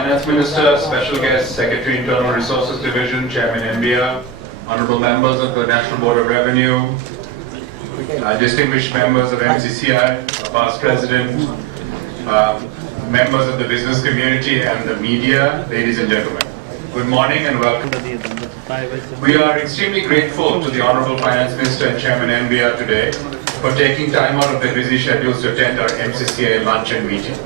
Finance Minister, Special Guest, Secretary Internal Resources Division, Chairman MBR, Honorable Members of the National Board of Revenue, distinguished members of MCCI, past President, members of the business community and the media, ladies and gentlemen. Good morning and welcome. We are extremely grateful to the Honorable Finance Minister and Chairman MBR today for taking time out of their busy schedules to attend our MCCI Luncheon meeting.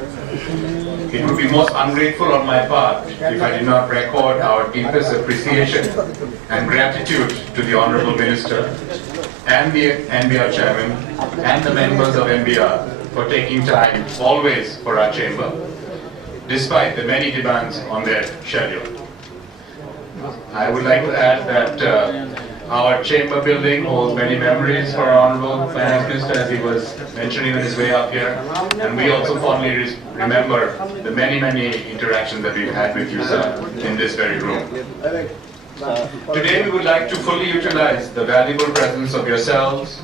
It would be most ungrateful on my part if I did not record our deepest appreciation and gratitude to the Honorable Minister and the MBR Chairman and the members of MBR for taking time always for our chamber, despite the many demands on their schedule. I would like to add that our chamber building holds many memories for our Honorable Finance Minister, as he was mentioning on his way up here, and we also fondly remember the many interactions that we've had with you, sir, in this very room. Today we would like to fully utilize the valuable presence of yourselves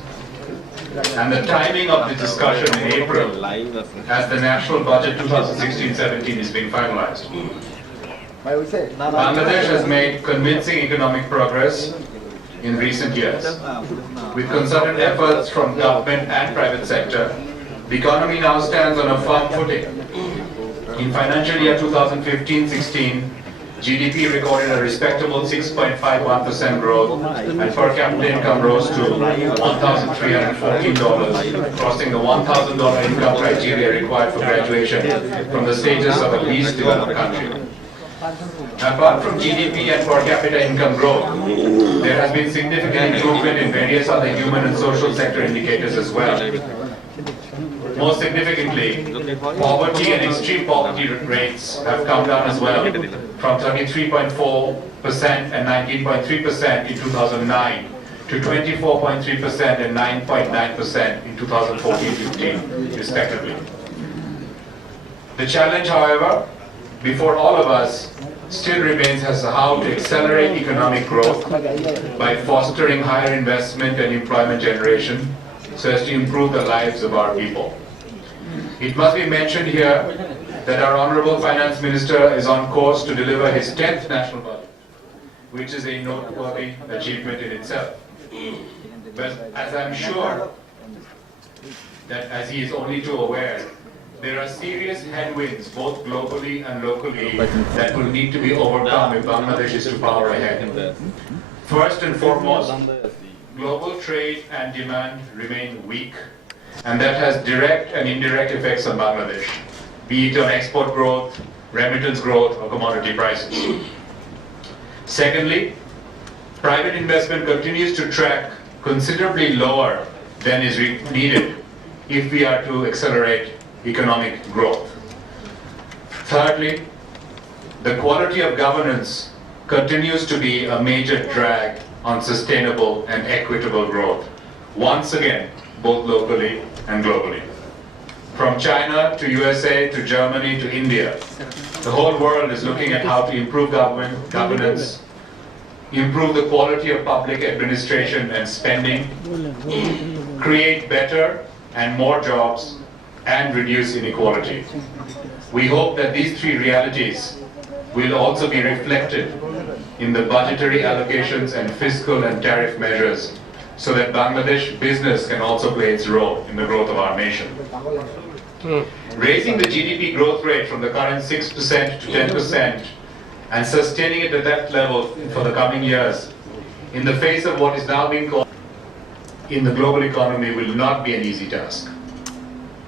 and the timing of the discussion in April as the National Budget 2016-17 is being finalized. Bangladesh has made convincing economic progress in recent years. With concerted efforts from government and private sector, the economy now stands on a firm footing. In financial year 2015-16, GDP recorded a respectable 6.51% growth and per capita income rose to $1,314, crossing the $1,000 income criteria required for graduation from the status of a least developed country. Apart from GDP and per capita income growth, there has been significant improvement in various other human and social sector indicators as well. Most significantly, poverty and extreme poverty rates have come down as well, from 33.4% and 19.3% in 2009 to 24.3% and 9.9% in 2014-15, respectively. The challenge, however, before all of us still remains as to how to accelerate economic growth by fostering higher investment and employment generation so as to improve the lives of our people. It must be mentioned here that our Honorable Finance Minister is on course to deliver his 10th national budget, which is a noteworthy achievement in itself. But as I'm sure that as he is only too aware, there are serious headwinds both globally and locally that will need to be overcome if Bangladesh is to power ahead. First and foremost, global trade and demand remain weak, and that has direct and indirect effects on Bangladesh, be it on export growth, remittance growth, or commodity prices. Secondly, private investment continues to track considerably lower than is needed if we are to accelerate economic growth. Thirdly, the quality of governance continues to be a major drag on sustainable and equitable growth, once again, both locally and globally. From China to USA to Germany to India, the whole world is looking at how to improve governance, improve the quality of public administration and spending, create better and more jobs, and reduce inequality. We hope that these three realities will also be reflected in the budgetary allocations and fiscal and tariff measures so that Bangladesh business can also play its role in the growth of our nation. Raising the GDP growth rate from the current 6% to 10% and sustaining it at that level for the coming years in the face of what is now being called in the global economy will not be an easy task.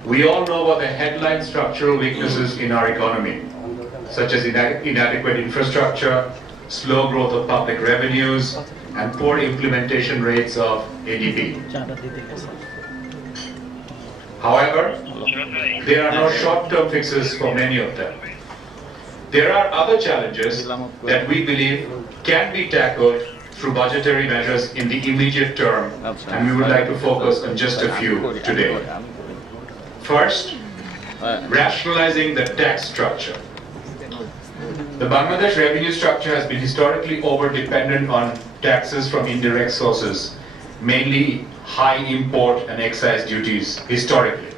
We all know about the headline structural weaknesses in our economy, such as inadequate infrastructure, slow growth of public revenues, and poor implementation rates of ADP. However, there are no short-term fixes for many of them. There are other challenges that we believe can be tackled through budgetary measures in the immediate term, and we would like to focus on just a few today. First, rationalizing the tax structure. The Bangladesh revenue structure has been historically over-dependent on taxes from indirect sources, mainly high import and excise duties historically.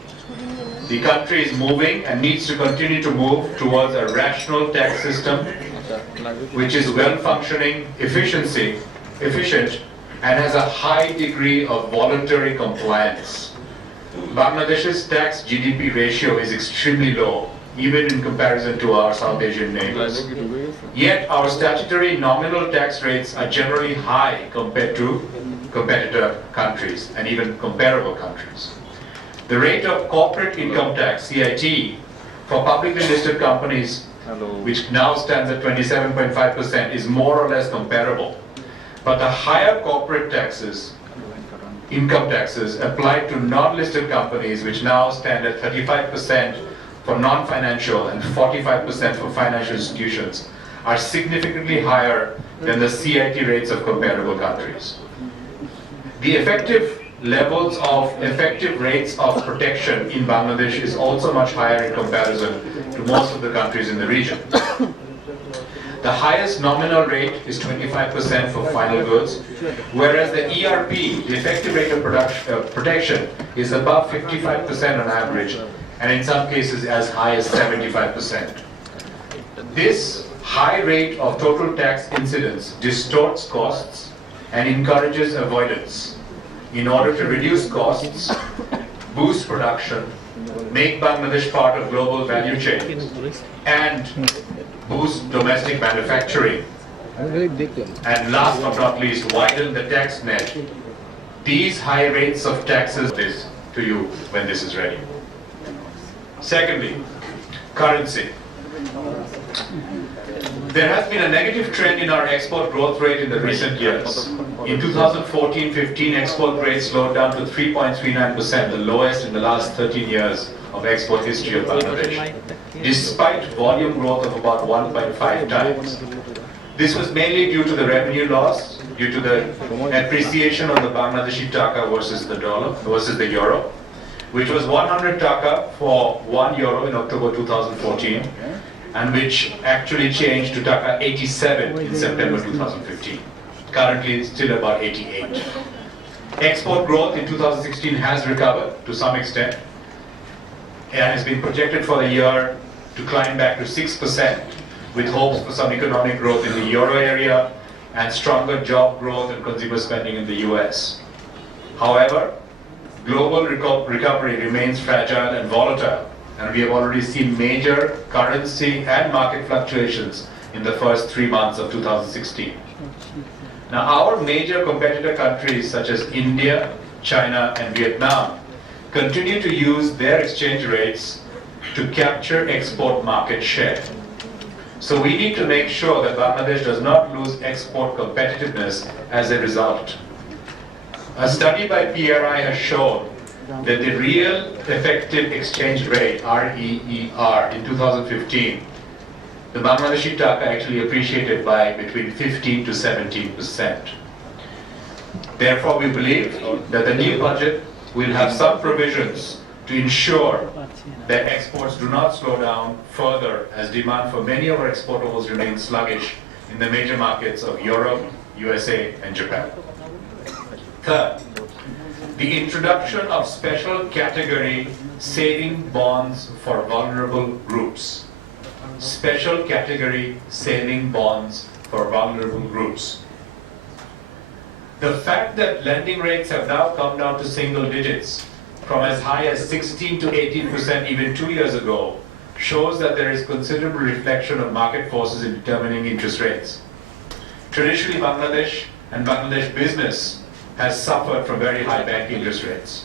The country is moving and needs to continue to move towards a rational tax system which is well-functioning, efficient, and has a high degree of voluntary compliance. Bangladesh's tax GDP ratio is extremely low, even in comparison to our South Asian neighbors. Yet our statutory nominal tax rates are generally high compared to competitor countries and even comparable countries. The rate of corporate income tax, CIT, for publicly listed companies, which now stands at 27.5%, is more or less comparable. But the higher corporate taxes, income taxes, applied to non-listed companies, which now stand at 35% for non-financial and 45% for financial institutions, are significantly higher than the CIT rates of comparable countries. The effective rates of protection in Bangladesh is also much higher in comparison to most of the countries in the region. The highest nominal rate is 25% for final goods, whereas the ERP, the effective rate of protection, is above 55% on average, and in some cases as high as 75%. This high rate of total tax incidence distorts costs and encourages avoidance. In order to reduce costs, boost production, make Bangladesh part of global value chains, and boost domestic manufacturing, and last but not least, widen the tax net. These high rates of taxes is to you when this is ready. Secondly, currency. There has been a negative trend in our export growth rate in the recent years. In 2014-15, export rate slowed down to 3.39%, the lowest in the last 13 years of export history of Bangladesh, despite volume growth of about 1.5 times. This was mainly due to the revenue loss, due to the appreciation of the Bangladeshi taka versus the dollar, versus the euro, which was 100 taka for 1 euro in October 2014, and which actually changed to taka 87 in September 2015. Currently, it's still about 88. Export growth in 2016 has recovered to some extent and has been projected for the year to climb back to 6%, with hopes for some economic growth in the euro area and stronger job growth and consumer spending in the US. However, global recovery remains fragile and volatile, and we have already seen major currency and market fluctuations in the first 3 months of 2016. Now, our major competitor countries such as India, China, and Vietnam continue to use their exchange rates to capture export market share. So we need to make sure that Bangladesh does not lose export competitiveness as a result. A study by PRI has shown that the real effective exchange rate, REER, in 2015, the Bangladeshi taka actually appreciated by between 15 to 17%. Therefore, we believe that the new budget will have some provisions to ensure that exports do not slow down further as demand for many of our exportables remains sluggish in the major markets of Europe, USA, and Japan. Third, the introduction of special category saving bonds for vulnerable groups. Special category saving bonds for vulnerable groups. The fact that lending rates have now come down to single digits from as high as 16 to 18% even 2 years ago shows that there is considerable reflection of market forces in determining interest rates. Traditionally, Bangladesh and Bangladesh business has suffered from very high bank interest rates.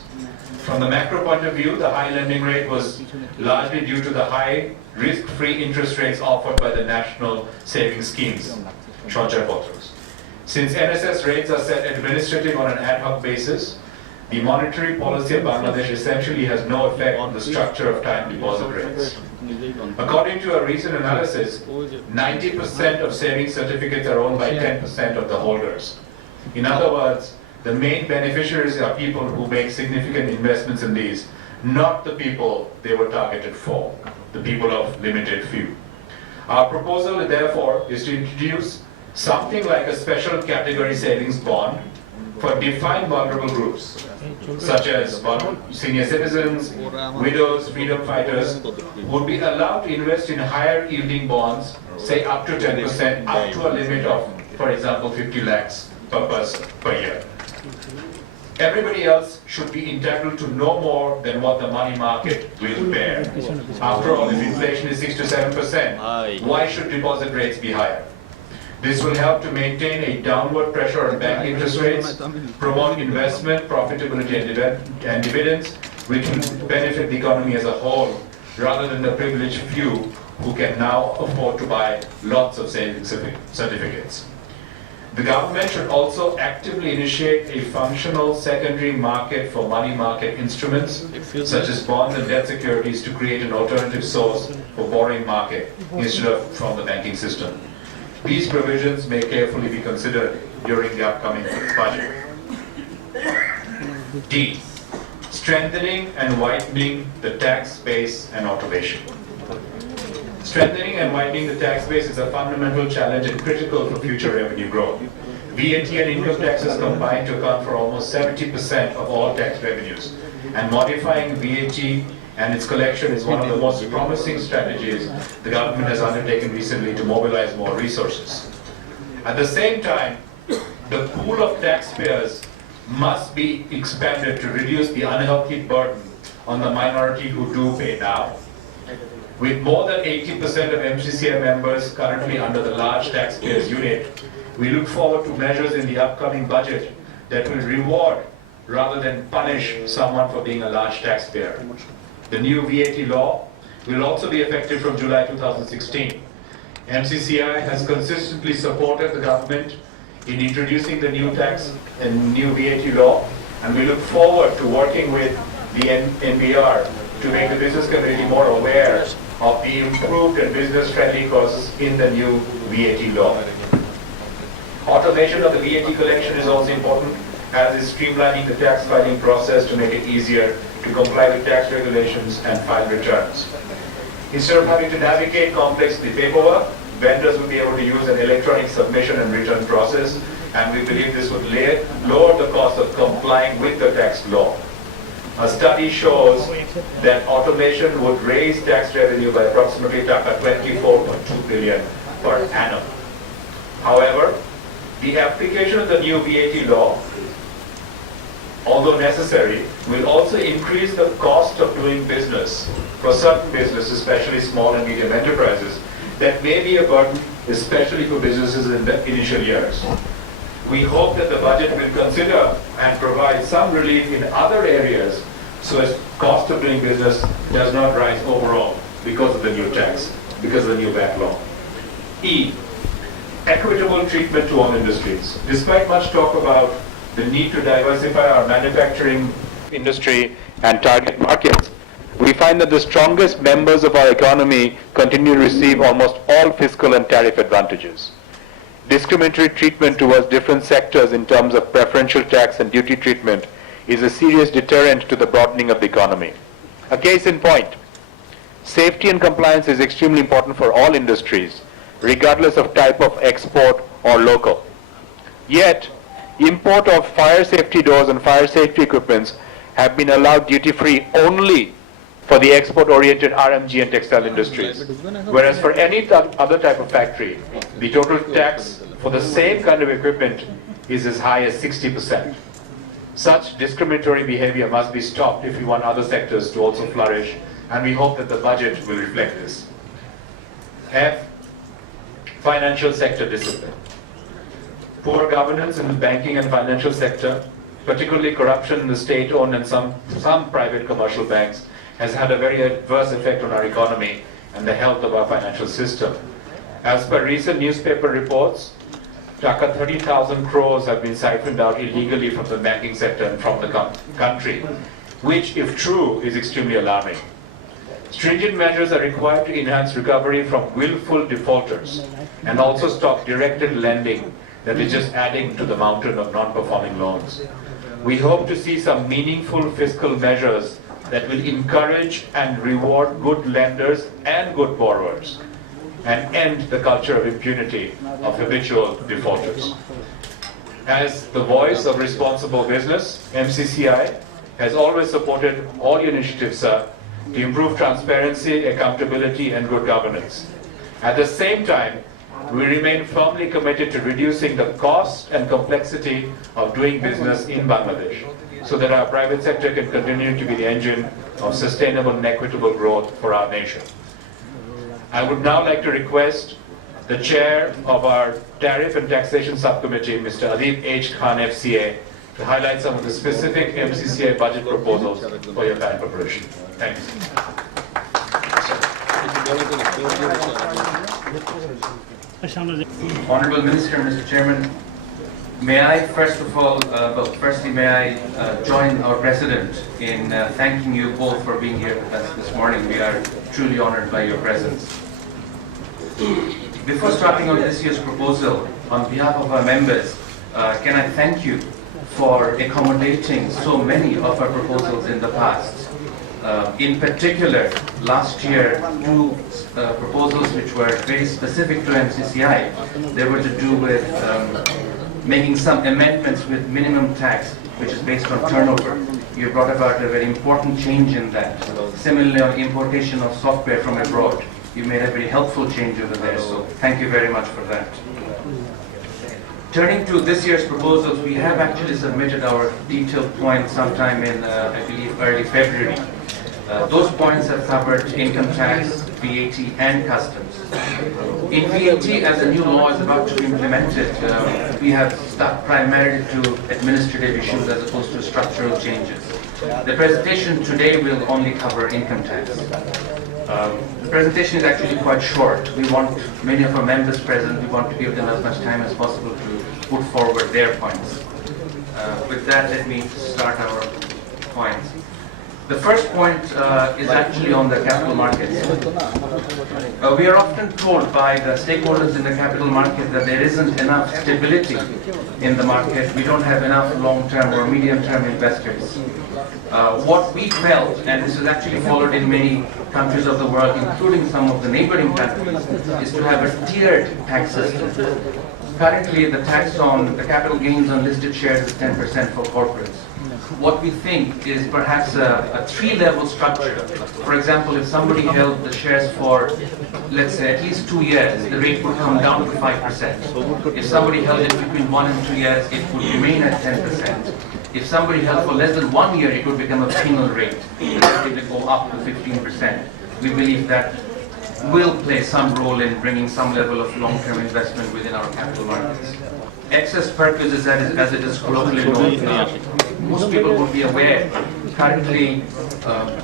From the macro point of view, the high lending rate was largely due to the high risk-free interest rates offered by the national savings schemes, Sanchar Potros. Since NSS rates are set administrative on an ad hoc basis, the monetary policy of Bangladesh essentially has no effect on the structure of time deposit rates. According to a recent analysis, 90% of savings certificates are owned by 10% of the holders. In other words, the main beneficiaries are people who make significant investments in these, not the people they were targeted for, the people of limited few. Our proposal, therefore, is to introduce something like a special category savings bond for defined vulnerable groups, such as senior citizens, widows, freedom fighters, would be allowed to invest in higher yielding bonds, say up to 10%, up to a limit of, for example, 50 lakhs per person per year. Everybody else should be entitled to no more than what the money market will bear. After all, if inflation is 6 to 7%, why should deposit rates be higher? This will help to maintain a downward pressure on bank interest rates, promote investment, profitability, and dividends, which will benefit the economy as a whole, rather than the privileged few who can now afford to buy lots of savings certificates. The government should also actively initiate a functional secondary market for money market instruments, such as bonds and debt securities, to create an alternative source for borrowing market instead of from the banking system. These provisions may carefully be considered during the upcoming budget. D. Strengthening and widening the tax base and automation. Strengthening and widening the tax base is a fundamental challenge and critical for future revenue growth. VAT and income taxes combine to account for almost 70% of all tax revenues, and modifying VAT and its collection is one of the most promising strategies the government has undertaken recently to mobilize more resources. At the same time, the pool of taxpayers must be expanded to reduce the unhealthy burden on the minority who do pay now. With more than 80% of MCCI members currently under the large taxpayers unit, we look forward to measures in the upcoming budget that will reward rather than punish someone for being a large taxpayer. The new VAT law will also be effective from July 2016. MCCI has consistently supported the government in introducing the new tax and new VAT law, and we look forward to working with the NBR to make the business community more aware of the improved and business-friendly costs in the new VAT law. Automation of the VAT collection is also important, as is streamlining the tax filing process to make it easier to comply with tax regulations and file returns. Instead of having to navigate complex paperwork, vendors will be able to use an electronic submission and return process, and we believe this would lower the cost of complying with the tax law. A study shows that automation would raise tax revenue by approximately 24.2 billion per annum. However, the application of the new VAT law, although necessary, will also increase the cost of doing business for certain businesses, especially small and medium enterprises, that may be a burden, especially for businesses in the initial years. We hope that the budget will consider and provide some relief in other areas so as cost of doing business does not rise overall because of the new tax, because of the new VAT law. E. Equitable treatment to all industries. Despite much talk about the need to diversify our manufacturing industry and target markets, we find that the strongest members of our economy continue to receive almost all fiscal and tariff advantages. Discriminatory treatment towards different sectors in terms of preferential tax and duty treatment is a serious deterrent to the broadening of the economy. A case in point, safety and compliance is extremely important for all industries, regardless of type of export or local. Yet, import of fire safety doors and fire safety equipments have been allowed duty-free only for the export-oriented RMG and textile industries. Whereas for any other type of factory, the total tax for the same kind of equipment is as high as 60%. Such discriminatory behavior must be stopped if we want other sectors to also flourish, and we hope that the budget will reflect this. F. Financial sector discipline. Poor governance in the banking and financial sector, particularly corruption in the state-owned and some private commercial banks, has had a very adverse effect on our economy and the health of our financial system. As per recent newspaper reports, 30,000 crores have been siphoned out illegally from the banking sector and from the country, which, if true, is extremely alarming. Stringent measures are required to enhance recovery from willful defaulters and also stop directed lending that is just adding to the mountain of non-performing loans. We hope to see some meaningful fiscal measures that will encourage and reward good lenders and good borrowers and end the culture of impunity of habitual defaulters. As the voice of responsible business, MCCI has always supported all your initiatives, sir, to improve transparency, accountability, and good governance. At the same time, we remain firmly committed to reducing the cost and complexity of doing business in Bangladesh, so that our private sector can continue to be the engine of sustainable and equitable growth for our nation. I would now like to request the chair of our Tariff and Taxation Subcommittee, Mr. Adib H. Khan, FCA, to highlight some of the specific MCCI budget proposals for your kind preparation. Thanks. Honorable Minister, Mr. Chairman, may I first of all, may I join our President in thanking you both for being here with us this morning. We are truly honored by your presence. Before starting on this year's proposal, on behalf of our members, can I thank you for accommodating so many of our proposals in the past. In particular, last year, two proposals which were very specific to MCCI. They were to do with making some amendments with minimum tax, which is based on turnover. You brought about a very important change in that. Similarly, on importation of software from abroad, you made a very helpful change over there, so thank you very much for that. Turning to this year's proposals, we have actually submitted our detailed points sometime in, I believe, early February. Those points have covered income tax, VAT, and customs. In VAT, as a new law is about to be implemented, we have stuck primarily to administrative issues as opposed to structural changes. The presentation today will only cover income tax. The presentation is actually quite short. We want many of our members present. We want to give them as much time as possible to put forward their points. With that, let me start our points. The first point is actually on the capital markets. We are often told by the stakeholders in the capital market that there isn't enough stability in the market. We don't have enough long-term or medium-term investors. What we felt, and this is actually followed in many countries of the world, including some of the neighboring countries, is to have a tiered tax system. Currently, the tax on the capital gains on listed shares is 10% for corporates. What we think is perhaps a three-level structure. For example, if somebody held the shares for, let's say, at least 2 years, the rate would come down to 5%. If somebody held it between 1 and 2 years, it would remain at 10%. If somebody held for less than 1 year, it would become a penal rate. It would go up to 15%. We believe that will play some role in bringing some level of long-term investment within our capital markets. Excess purchases, as it is colloquially known, most people would be aware. Currently,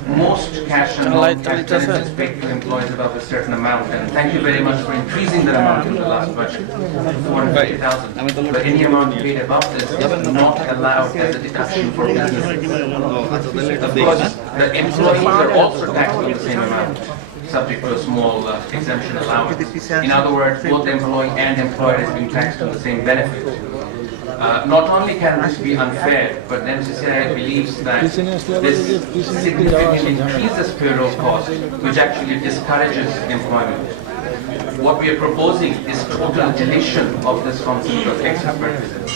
most cash and non-cash benefits paid to employees above a certain amount. And thank you very much for increasing that amount in the last budget, 450,000. But any amount paid above this is not allowed as a deduction for businesses. Of course, the employees are also taxed with the same amount, subject to a small exemption allowance. In other words, both the employee and employer is being taxed on the same benefit. Not only can this be unfair, but the MCCI believes that this significantly increases payroll costs, which actually discourages employment. What we are proposing is total deletion of this concept of excess purchases.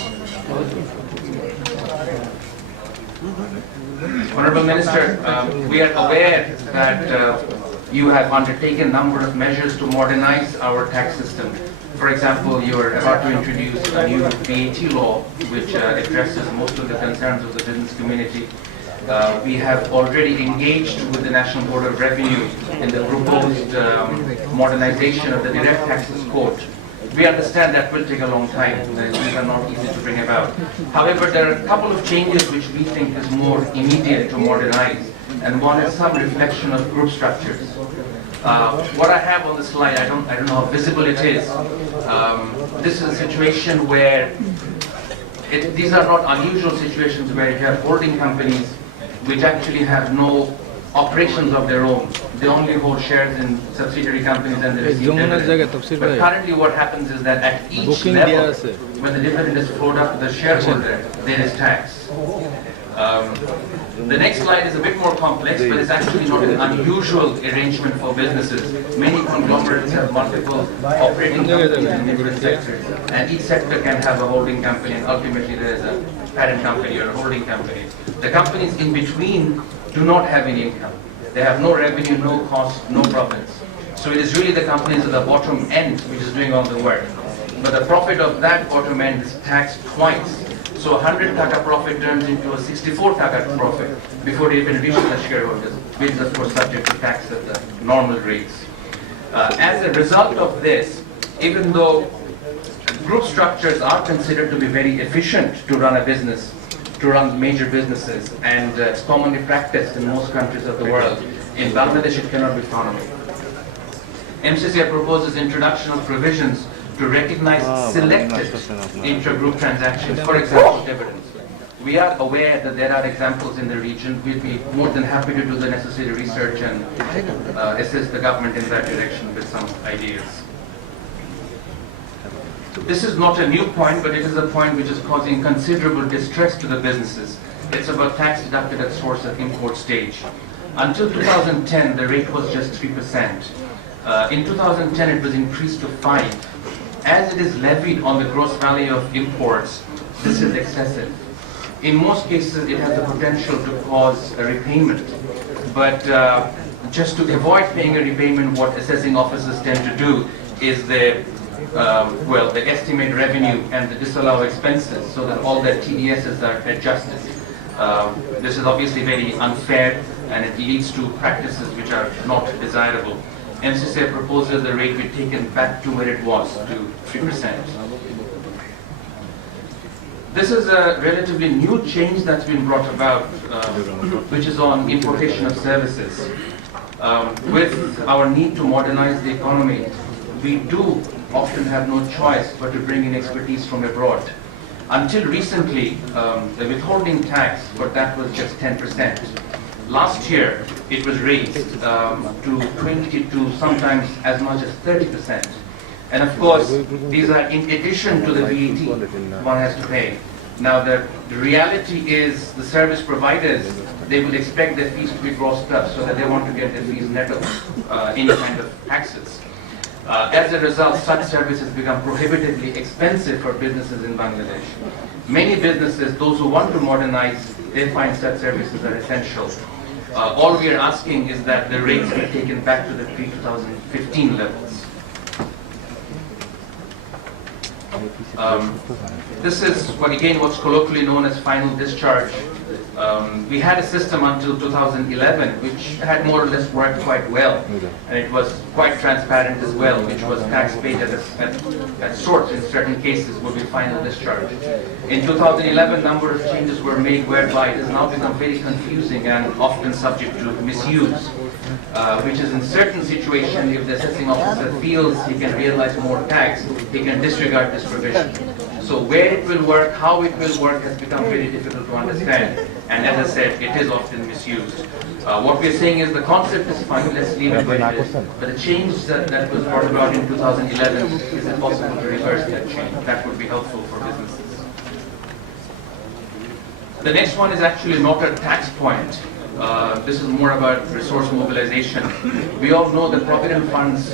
Honorable Minister, we are aware that you have undertaken a number of measures to modernize our tax system. For example, you are about to introduce a new VAT law which addresses most of the concerns of the business community. We have already engaged with the National Board of Revenue in the proposed modernization of the direct taxes code. We understand that will take a long time. These are not easy to bring about. However, there are a couple of changes which we think is more immediate to modernize, and one is some reflection of group structures. What I have on the slide, I don't know how visible it is. This is a situation where these are not unusual situations where you have holding companies which actually have no operations of their own. They only hold shares in subsidiary companies and they receive dividends. But currently what happens is that at each level, when the dividend is flowed up to the shareholder, there is tax. The next slide is a bit more complex, but it's actually not an unusual arrangement for businesses. Many conglomerates have multiple operating companies in different sectors, and each sector can have a holding company, and ultimately there is a parent company or a holding company. The companies in between do not have any income. They have no revenue, no cost, no profits. So it is really the companies at the bottom end which is doing all the work. But the profit of that bottom end is taxed twice. So 100 taka profit turns into a 64 taka profit before it even reaches the shareholders, which is of course subject to tax at the normal rates. As a result of this, even though group structures are considered to be very efficient to run a business, to run major businesses, and it's commonly practiced in most countries of the world, in Bangladesh it cannot be found. MCCI proposes introduction of provisions to recognize selected intra-group transactions, for example, dividends. We are aware that there are examples in the region. We'd be more than happy to do the necessary research and assist the government in that direction with some ideas. This is not a new point, but it is a point which is causing considerable distress to the businesses. It's about tax deducted at source at import stage. Until 2010, the rate was just 3%. In 2010, it was increased to 5%. As it is levied on the gross value of imports, this is excessive. In most cases, it has the potential to cause a repayment. But just to avoid paying a repayment, what assessing officers tend to do is they estimate revenue and they disallow expenses so that all their TDSs are adjusted. This is obviously very unfair, and it leads to practices which are not desirable. MCCI proposes the rate be taken back to where it was, to 3%. This is a relatively new change that's been brought about, which is on importation of services. With our need to modernize the economy, we do often have no choice but to bring in expertise from abroad. Until recently, the withholding tax for that was just 10%. Last year, it was raised to 20 to sometimes as much as 30%. And of course, these are in addition to the VAT one has to pay. Now, the reality is the service providers, they will expect their fees to be grossed up so that they want to get their fees net of any kind of taxes. As a result, such services become prohibitively expensive for businesses in Bangladesh. Many businesses, those who want to modernize, they find such services are essential. All we are asking is that the rates be taken back to the pre-2015 levels. This is what's colloquially known as final discharge. We had a system until 2011 which had more or less worked quite well, and it was quite transparent as well, which was tax paid at source in certain cases would be final discharge. In 2011, number of changes were made whereby it has now become very confusing and often subject to misuse, which is in certain situations, if the assessing officer feels he can realize more tax, he can disregard this provision. So where it will work, how it will work has become very difficult to understand. And as I said, it is often misused. What we're saying is the concept is fine, let's leave it where it is. But the change that was brought about in 2011, is it possible to reverse that change? That would be helpful for businesses. The next one is actually not a tax point. This is more about resource mobilization. We all know that provident funds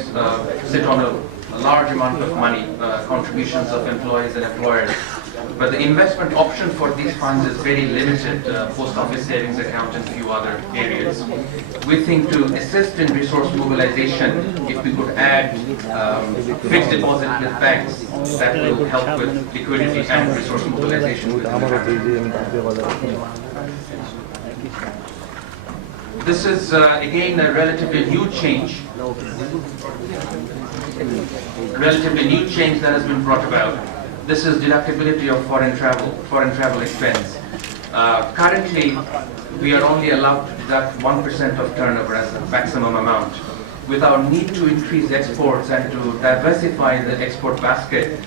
sit on a large amount of money, contributions of employees and employers. But the investment option for these funds is very limited, post office savings account and a few other areas. We think to assist in resource mobilization, if we could add fixed deposit with banks, that will help with liquidity and resource mobilization within the country. This is again a relatively new change that has been brought about. This is deductibility of foreign travel expense. Currently, we are only allowed to deduct 1% of turnover as the maximum amount. With our need to increase exports and to diversify the export basket,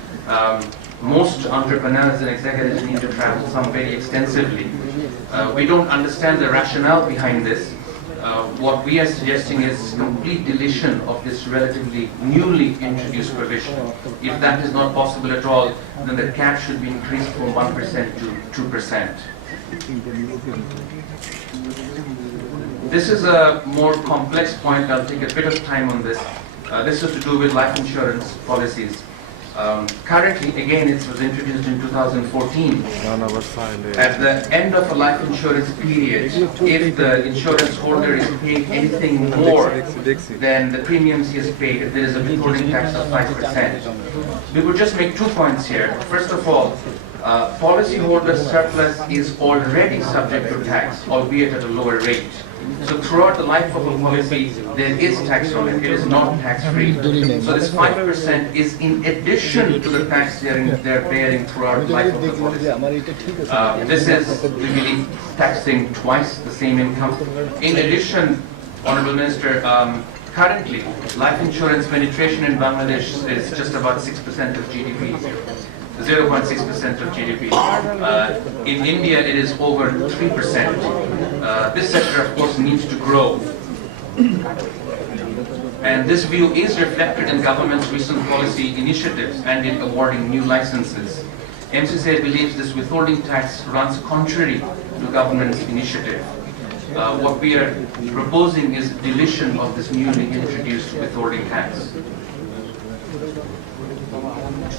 most entrepreneurs and executives need to travel some very extensively. We don't understand the rationale behind this. What we are suggesting is complete deletion of this relatively newly introduced provision. If that is not possible at all, then the cap should be increased from 1% to 2%. This is a more complex point. I'll take a bit of time on this. This is to do with life insurance policies. Currently, again, it was introduced in 2014. At the end of a life insurance period, if the insurance holder is paid anything more than the premiums he has paid, there is a withholding tax of 5%. We would just make 2 points here. First of all, policyholder surplus is already subject to tax, albeit at a lower rate. So throughout the life of a policy, there is tax on it. It is not tax-free. So this 5% is in addition to the tax they're bearing throughout the life of the policy. This is, we believe, taxing twice the same income. In addition, Honorable Minister, currently, life insurance penetration in Bangladesh is just about 6% of GDP. 0.6% of GDP. In India, it is over 3%. This sector, of course, needs to grow. And this view is reflected in government's recent policy initiatives and in awarding new licenses. MCCI believes this withholding tax runs contrary to government's initiative. What we are proposing is deletion of this newly introduced withholding tax.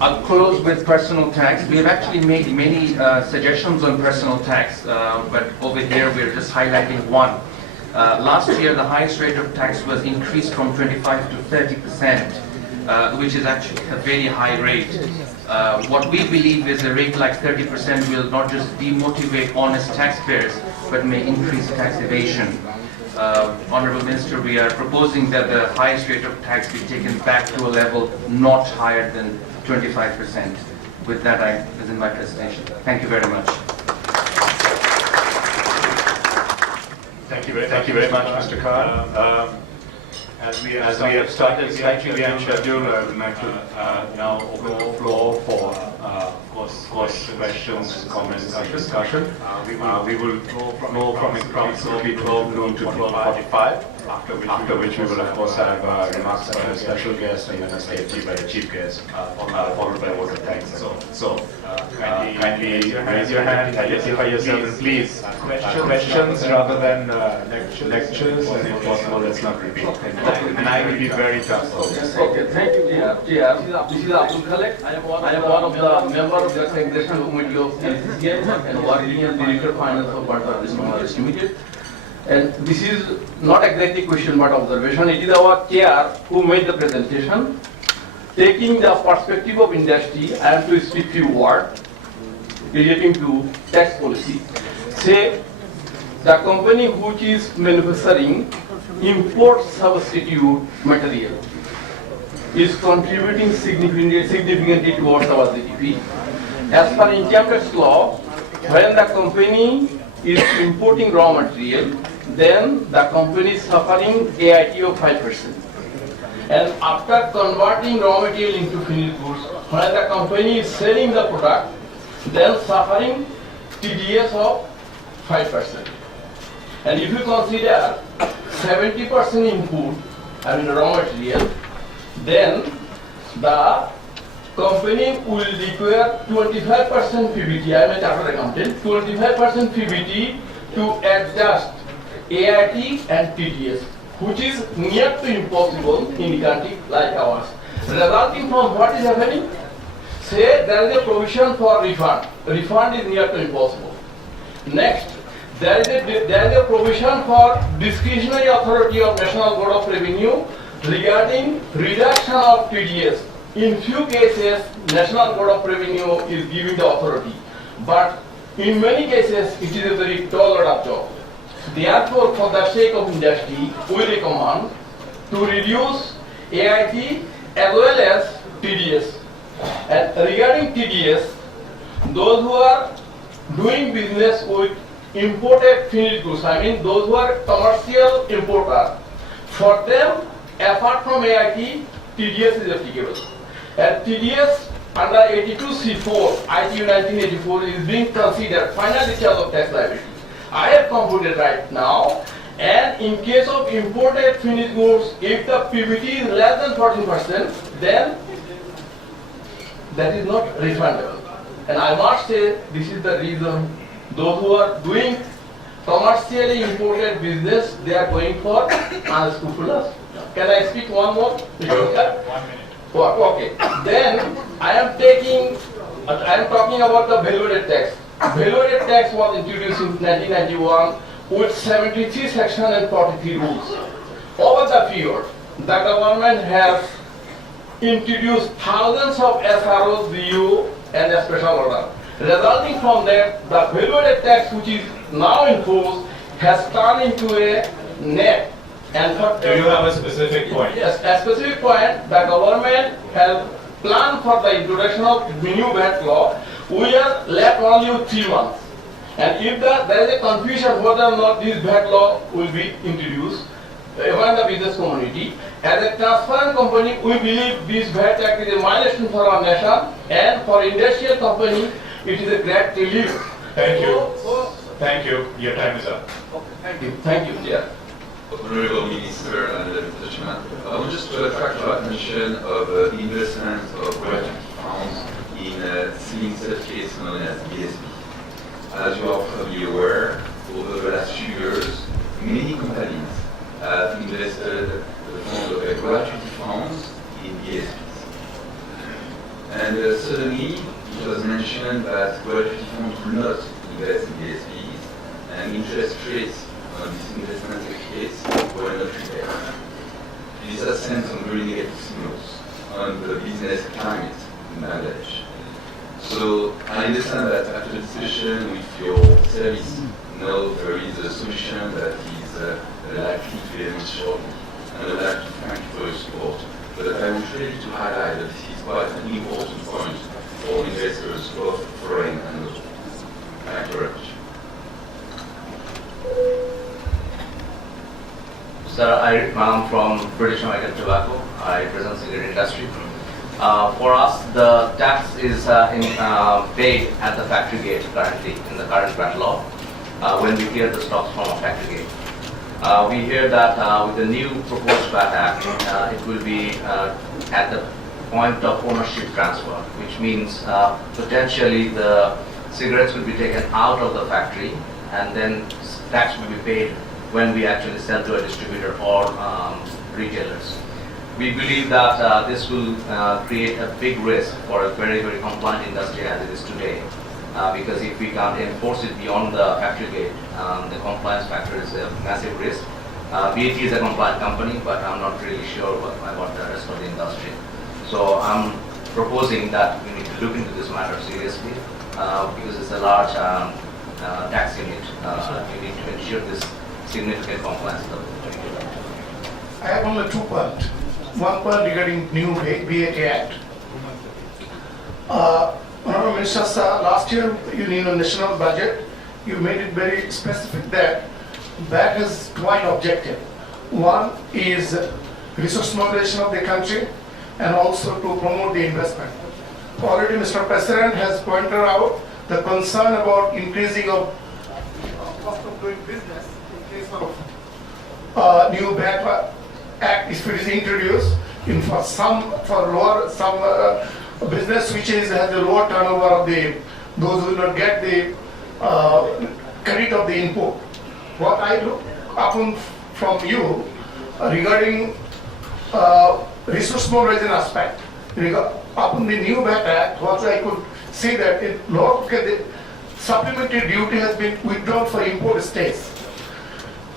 I'll close with personal tax. We have actually made many suggestions on personal tax, but over here we're just highlighting one. Last year, the highest rate of tax was increased from 25 to 30%, which is actually a very high rate. What we believe is a rate like 30% will not just demotivate honest taxpayers, but may increase tax evasion. Honorable Minister, we are proposing that the highest rate of tax be taken back to a level not higher than 25%. With that, I begin my presentation. Thank you very much. Thank you very much, Mr. Khan. As we have started slightly behind schedule, I would like to now open the floor for questions, comments, and discussion. We will go from approximately 12 noon to 12:45, after which we will of course have remarks by a special guest and then a statement by the chief guest, followed by a vote of thanks. So kindly raise your hand, identify yourself, and please questions rather than lectures, and if possible, let's not repeat. And I will be very transparent. Okay, thank you, Chair. This is Abdul Khalek. I am one of the members of the Executive Committee of MCCI and working as Director Finance of Bangladesh Bangladesh Limited. And this is not exactly question but observation. It is our chair who made the presentation. Taking the perspective of industry, I am to speak few words relating to tax policy. Say, the company which is manufacturing import substitute material is contributing significantly towards our GDP. As per income tax law, when the company is importing raw material, then the company is suffering AIT of 5%. And after converting raw material into finished goods, when the company is selling the product, then suffering TDS of 5%. And if you consider 70% input, raw material, then the company will require 25% PBT, I am a chartered accountant, 25% PBT to adjust AIT and TDS, which is near to impossible in a country like ours. Resulting from what is happening? Say there is a provision for refund. Refund is near to impossible. Next, there is a provision for discretionary authority of National Board of Revenue regarding reduction of TDS. In few cases, National Board of Revenue is giving the authority, but in many cases, it is a very tall order of job. Therefore, for the sake of industry, we recommend to reduce AIT as well as TDS. And regarding TDS, those who are doing business with imported finished goods, those who are commercial importer, for them, apart from AIT, TDS is applicable. And TDS under 82C4, ITU 1984 is being considered final discharge of tax liability. I have concluded right now, And in case of imported finished goods, if the PBT is less than 14%, then that is not refundable. And I must say, this is the reason those who are doing commercially imported business, they are going for unscrupulous. Can I speak one more? Sure. 1 minute. Okay. Then I am talking about the value-added tax. Value-added tax was introduced in 1991 with 73 sections and 43 rules. Over the period, the government has introduced thousands of SROs, VU, and a special order. Resulting from that, the value-added tax which is now in force has turned into a net. And Do you have a specific point? Yes, a specific point, the government has planned for the introduction of new VAT law. We are left only with 3 months. And if there is a confusion whether or not this VAT law will be introduced among the business community, as a transparent company, we believe this VAT Act is a milestone for our nation, and for industrial company, it is a great relief. Thank you. Thank you. Your time is up. Thank you. Thank you, Chair. Honorable Minister and Mr. Chairman, I want just to attract your attention of investment of gratuity funds in sealing certificates known as BSP. As you are probably aware, over the last few years, many companies have invested the funds of gratuity funds in BSPs. And suddenly, it was mentioned that gratuity funds will not invest in BSPs, and interest rates on these investment certificates were not prepared. This has sent some very negative signals on the business climate in Bangladesh. So I understand that after the discussion with your service, now there is a solution that is likely to be announced shortly, and I'd like to thank you for your support. But I would really to highlight that this is quite an important point for investors, both foreign and local. Thank you very much. Sir, I'm from British American Tobacco. I represent cigarette industry. For us, the tax is paid at the factory gate currently in the current VAT law when we clear the stocks from a factory gate. We hear that with the new proposed VAT Act, it will be at the point of ownership transfer, which means potentially the cigarettes will be taken out of the factory and then tax will be paid when we actually sell to a distributor or retailers. We believe that this will create a big risk for a very, very compliant industry as it is today. Because if we can't enforce it beyond the factory gate, the compliance factor is a massive risk. BAT is a compliant company, but I'm not really sure about the rest of the industry. So I'm proposing that we need to look into this matter seriously because it's a large tax unit. We need to ensure this significant compliance level. I have only 2 points. One point regarding new VAT Act. Honorable Minister, last year in the national budget, you made it very specific that that has 2 objectives. One is resource mobilization of the country and also to promote the investment. Already Mr. President has pointed out the concern about increasing of cost of doing business in case of new VAT Act if it is introduced for lower business which has a lower turnover of those who will not get the credit of the input. What I look upon from you regarding resource mobilization aspect, upon the new VAT Act, what I could see that the supplementary duty has been withdrawn for import states.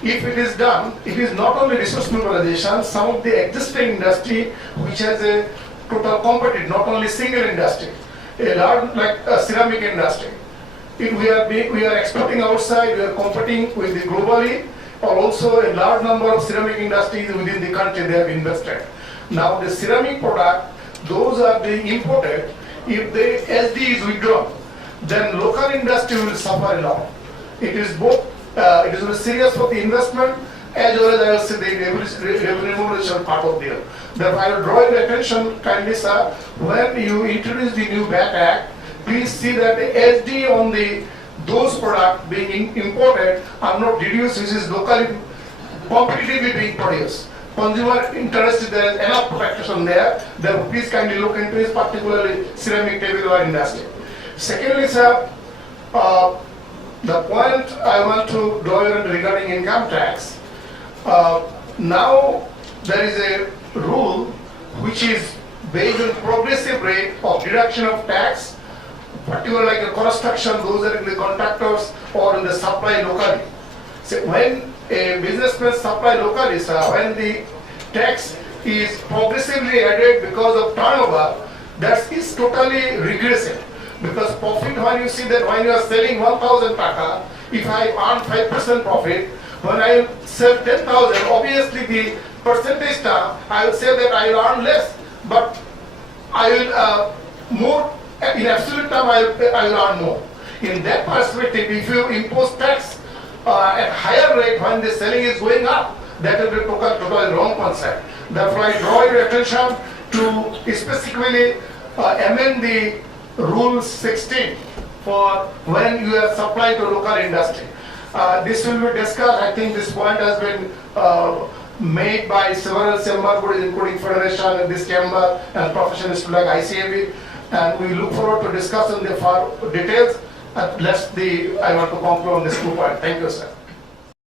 If it is done, it is not only resource mobilization, some of the existing industry which has a total competitive, not only single industry, a large like a ceramic industry. We are exporting outside, we are competing with the globally, or also a large number of ceramic industries within the country they have invested. Now the ceramic product, those are being imported. If the SD is withdrawn, then local industry will suffer a lot. It is both. It is very serious for the investment as well as I will say the remuneration part of the. Therefore, I will draw your attention kindly, sir, when you introduce the new VAT Act, please see that the SD on those products being imported are not reduced, which is locally competitively being produced. Consumer interest, there is enough protection there. Therefore, please kindly look into this, particularly ceramic tableware industry. Secondly, sir, the point I want to draw in regarding income tax. Now there is a rule which is based on progressive rate of deduction of tax, particularly like a construction, those are in the contractors or in the supply locally. So when a businessman supply locally, when the tax is progressively added because of turnover, that is totally regressive. Because profit, when you see that when you are selling 1,000 taka, if I earn 5% profit, when I sell 10,000, obviously the percentage term, I will say that I will earn less, but I will more, in absolute term, I will earn more. In that perspective, if you impose tax at higher rate when the selling is going up, that will be totally wrong concept. Therefore, I draw your attention to specifically amend the Rule 16 for when you are supplying to local industry. This will be discussed. I think this point has been made by several chamber bodies, including Federation and this chamber and professionals like ICAB, and we look forward to discussing the details. I want to conclude on this 2 point. Thank you, sir.